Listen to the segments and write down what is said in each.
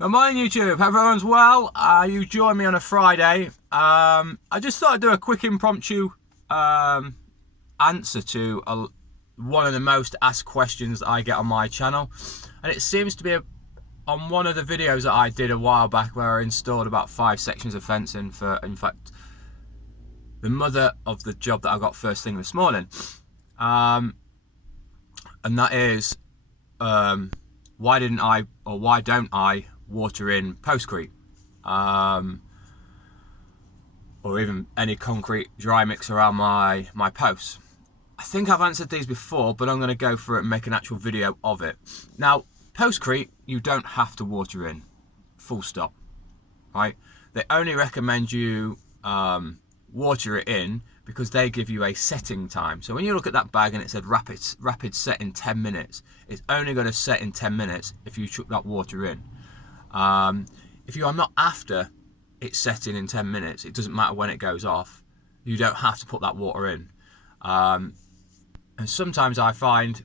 Good morning, YouTube. Hope everyone's well. You join me on a Friday. I just thought I'd do a quick impromptu answer to one of the most asked questions that I get on my channel, and it seems to be on one of the videos that I did a while back where I installed about 5 sections of fencing for, in fact, the mother of the job that I got first thing this morning, and that is why don't I water in Postcrete, or even any concrete dry mix around my posts. I think I've answered these before, but I'm going to go for it and make an actual video of it. Now, Postcrete, you don't have to water in, full stop, right? They only recommend you water it in because they give you a setting time. So when you look at that bag and it said rapid set in 10 minutes, it's only going to set in 10 minutes if you chuck that water in. If you are not after it setting in 10 minutes, it doesn't matter when it goes off, you don't have to put that water in. And sometimes I find,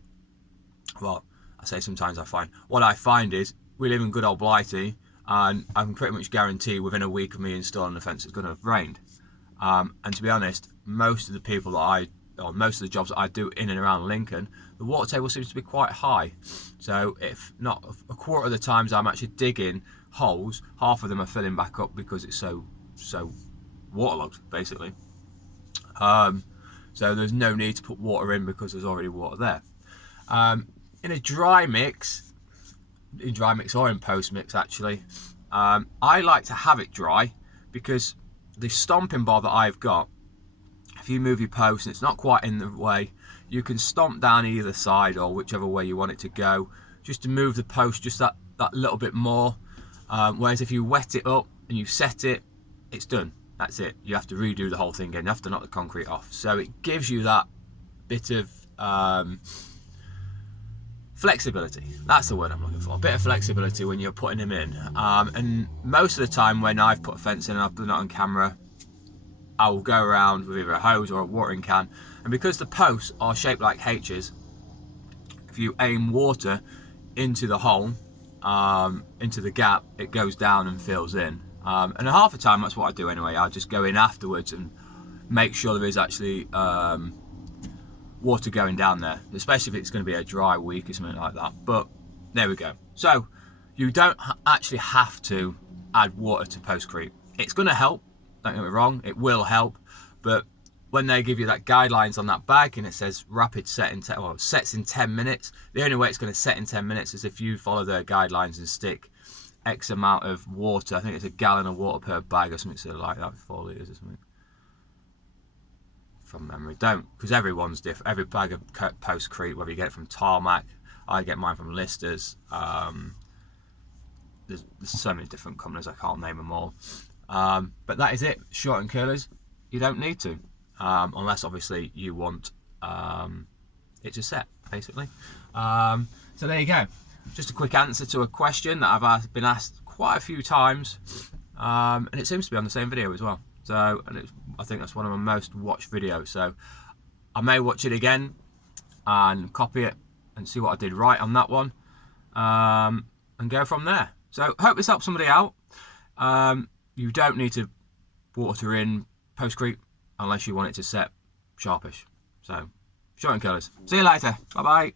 well, I say sometimes I find, what I find is we live in good old Blighty, and I can pretty much guarantee within a week of me installing the fence it's going to have rained. And to be honest, most of the people that most of the jobs that I do in and around Lincoln, the water table seems to be quite high. So if not a quarter of the times I'm actually digging holes, half of them are filling back up because it's so waterlogged, basically. So there's no need to put water in because there's already water there. In a dry mix, or in post mix actually, I like to have it dry because the stomping bar that I've got, if you move your post and it's not quite in the way, you can stomp down either side or whichever way you want it to go, just to move the post just that little bit more. Whereas if you wet it up and you set it, it's done. That's it. You have to redo the whole thing again. You have to knock the concrete off. So it gives you that bit of flexibility. That's the word I'm looking for. A bit of flexibility when you're putting them in. And most of the time when I've put a fence in and I've done it on camera, I will go around with either a hose or a watering can. And because the posts are shaped like H's, if you aim water into the hole, into the gap, it goes down and fills in. And half the time that's what I do anyway. I just go in afterwards and make sure there is actually water going down there, especially if it's going to be a dry week or something like that. But there we go. So you don't actually have to add water to Postcrete. It's going to help, don't get me wrong, it will help, but when they give you that guidelines on that bag and it says rapid set in sets in 10 minutes, the only way it's going to set in 10 minutes is if you follow their guidelines and stick X amount of water. I think it's a gallon of water per bag or something sort of like that, 4 litres or something from memory. Don't, because everyone's different. Every bag of Postcrete, whether you get it from Tarmac, I get mine from Listers, there's so many different companies, I can't name them all. But that is it, short and curlers. You don't need to, unless obviously you want it to set, basically. So there you go, just a quick answer to a question that I've been asked quite a few times, and it seems to be on the same video as well. So, and I think that's one of my most watched videos, so I may watch it again and copy it and see what I did right on that one, and go from there. So hope this helps somebody out. You don't need to water in Postcrete unless you want it to set sharpish. So, short and colours. See you later. Bye bye.